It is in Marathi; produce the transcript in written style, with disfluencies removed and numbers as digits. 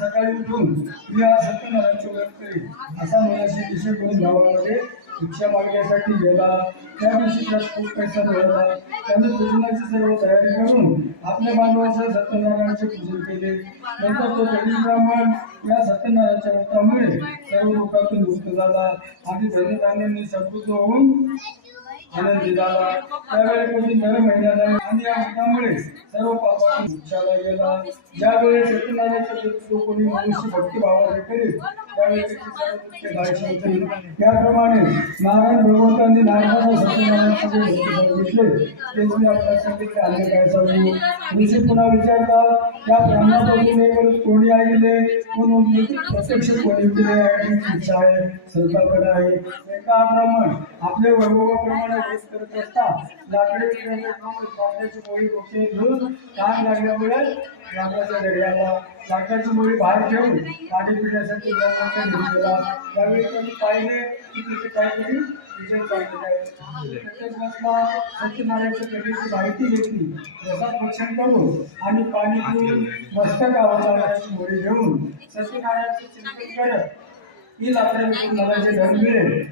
सकाळी उठून मी आज सत्यनारायणचे व्रत करेन असा मनाशी निश्चय करून गावामध्ये भिक्षा मागण्यासाठी गेला। त्या दिवशी त्यात खूप पैसा मिळाला। त्याने पूजनाची सर्व तयारी करून आपल्या बांधवाच्या सत्यनारायणाचे पूजन केले। नंतर तो गरीब ब्राह्मण या सत्यनारायणच्या व्रतामुळे सर्व लोकांतून मुक्त झाला आणि धनधान्यांनी समृद्ध होऊन आनंदी झाला। त्यावेळेपासून दर महिन्याला आणि या व्रतामुळे सर्व पापातून मोक्षाला गेला। ज्यावेळेस सत्यनारायणाचे व्रत कोणी मनुष्य भक्तिभावाने करेल त्यावेळी त्याची सर्व दुःखे नाहीशी होतील। त्याप्रमाणे नारायण भगवंतांनी नारदाला सत्यनारायणाचे व्रत सांगितले तेच मी आपल्याला सांगितले अन्य काय सांगू। ऋषी पुन्हा विचारतात या ब्रह्मापासून हे परत कोणी ऐकले म्हणून प्रत्यक्ष कोणी केले ऐकण्याची इच्छा आहे संकल्पना आहे। एका ब्राह्मण आपले वैभवाप्रमाणे व्रत करत असता लाकडे लाकडाची मोळी डोके घेऊन ताण लागल्यामुळे रामाच्या दर्याला लाकडाची मोळी बाहेर ठेवून पाणी पिण्यासाठी रामाच्या घरी गेला। त्यावेळी त्यांनी पाहिले की तिथे काहीतरी विजय चाललेला आहे। सत्यनारायणच्या कथेची माहिती घेतली रसाभक्षण करून आणि पाणी पिऊन मस्तकावर लाकडाची मोळी घेऊन सत्यनारायणाचे चिंतन करत ही लाकडे मला जे धन मिळेल